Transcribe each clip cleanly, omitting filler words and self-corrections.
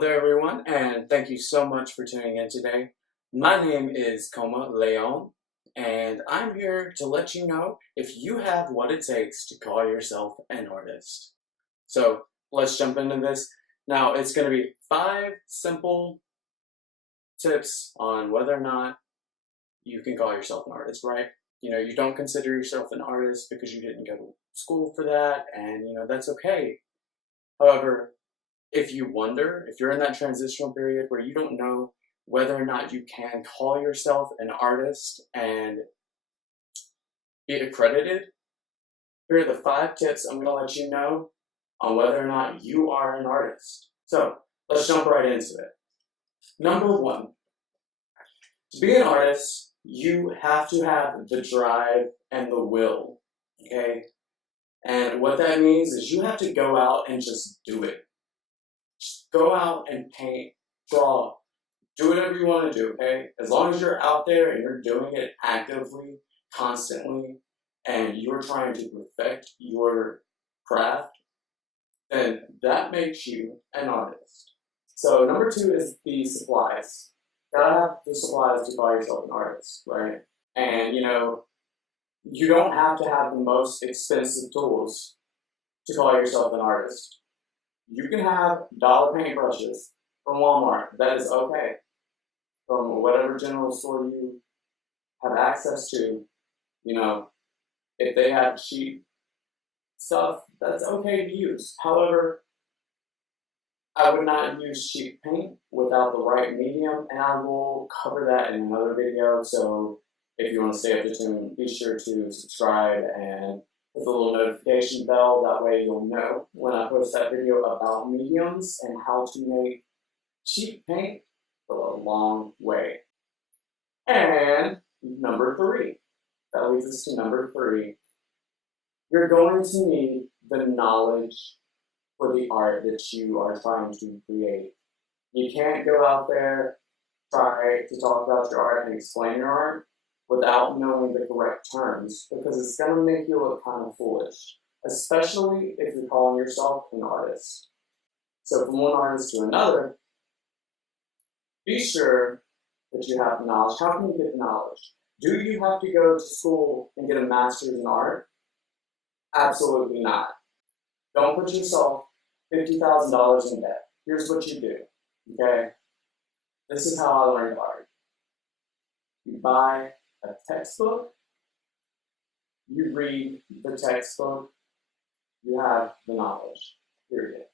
there, everyone, and thank you so much for tuning in today. My name is Coma Leon, and I'm here to let you know if you have what it takes to call yourself an artist. So let's jump into this. Now, it's going to be 5 simple tips on whether or not you can call yourself an artist, right? You don't consider yourself an artist because you didn't go to school for that, and that's okay. However, if you wonder, if you're in that transitional period where you don't know whether or not you can call yourself an artist and be accredited, here are the 5 tips I'm going to let you know on whether or not you are an artist. So let's jump right into it. Number 1, to be an artist, you have to have the drive and the will, okay? And what that means is you have to go out and just do it. Just go out and paint, draw, do whatever you want to do, okay? As long as you're out there and you're doing it actively, constantly, and you're trying to perfect your craft, then that makes you an artist. So number 2 is the supplies. Gotta have the supplies to call yourself an artist, right? And you don't have to have the most expensive tools to call yourself an artist. You can have dollar paintbrushes from Walmart. That is okay. From whatever general store you have access to, if they have cheap stuff, that's okay to use. However, I would not use cheap paint without the right medium, and I will cover that in another video. So if you want to stay up to tune, be sure to subscribe and hit the little notification bell. That way you'll know when I post that video about mediums and how to make cheap paint go a long way. And number 3, that leads us to number 3. You're going to need the knowledge for the art that you are trying to create. You can't go out there, try to talk about your art and explain your art without knowing the correct terms, because it's going to make you look kind of foolish, especially if you're calling yourself an artist. So from one artist to another, be sure that you have the knowledge. How can you get the knowledge? Do you have to go to school and get a master's in art? Absolutely not. Don't put yourself $50,000 in debt. Here's what you do, okay? This is how I learned art. You buy a textbook, you read the textbook, you have the knowledge, period.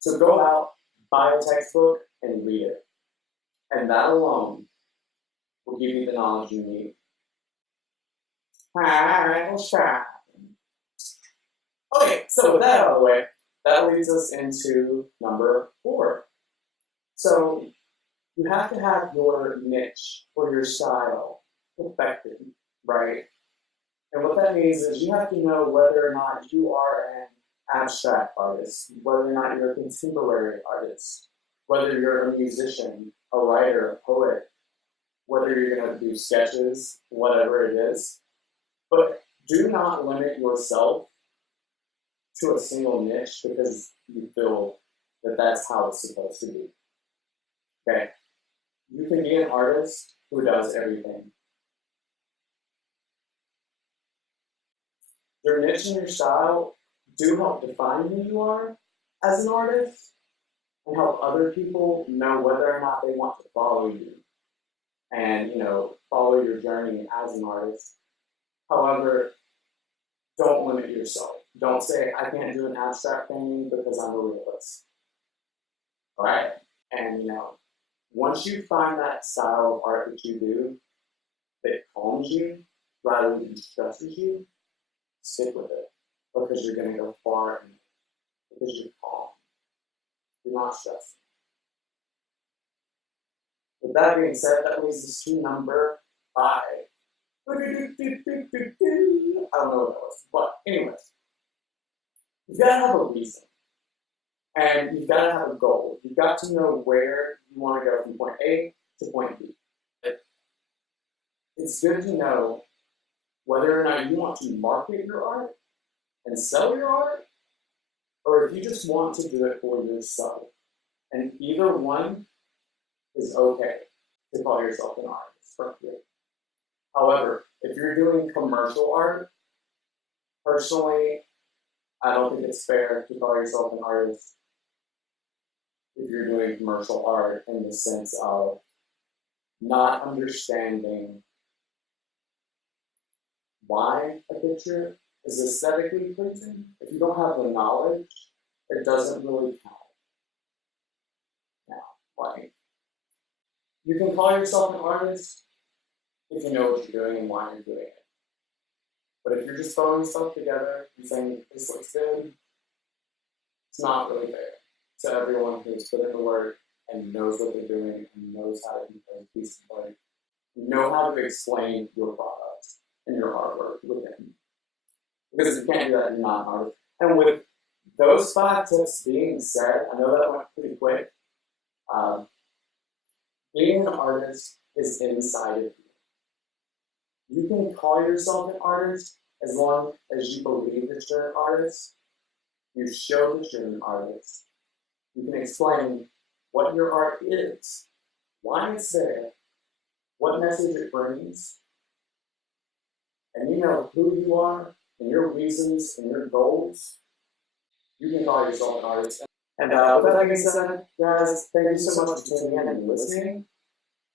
So go out, buy a textbook, and read it. And that alone will give you the knowledge you need. Okay, so with that out of the way, that leads us into number 4. So you have to have your niche or your style perfected, right? And what that means is you have to know whether or not you are an abstract artist, whether or not you're a contemporary artist, whether you're a musician, a writer, a poet, whether you're going to do sketches, whatever it is. But do not limit yourself to a single niche because you feel that that's how it's supposed to be. Okay? You can be an artist who does everything. Your niche and your style do help define who you are as an artist and help other people know whether or not they want to follow you and, follow your journey as an artist. However, don't limit yourself. Don't say, I can't do an abstract painting because I'm a realist. All right? And, once you find that style of art that you do that calms you rather than stresses you, stick with it because you're going to go far in it because you're calm. You're not stressed. With that being said, that leads us to number 5. I don't know what that was, but anyways, you've got to have a reason, and you've got to have a goal. You've got to know where you want to go from point A to point B. It's good to know whether or not you want to market your art and sell your art, or if you just want to do it for yourself And either one is okay to call yourself an artist, frankly. However, if you're doing commercial art, personally, I don't think it's fair to call yourself an artist if you're doing commercial art in the sense of not understanding why a picture is aesthetically pleasing. If you don't have the knowledge, it doesn't really count. Now, like, you can call yourself an artist if you know what you're doing and why you're doing it. But if you're just throwing stuff together and saying this looks good, it's not really fair to everyone who's put in the work and knows what they're doing and knows how to compose a piece of art, know how to explain your product and your artwork within. Because you can't do that, you're not an artist. And with those 5 tips being said, I know that went pretty quick. Being an artist is inside of you. You can call yourself an artist as long as you believe that you're an artist. You show that you're an artist. You can explain what your art is, why it's there, what message it brings, and you know who you are and your reasons and your goals. You can call yourself an artist. And with that being said, guys, thank you so much for tuning in and listening.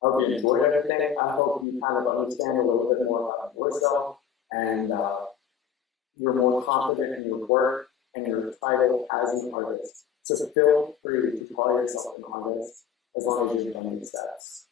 I hope you enjoyed everything. I hope you kind of understand a little bit more about yourself and you're more confident in your work and your title as an artist. So feel free to call yourself an artist as long as you're doing the steps.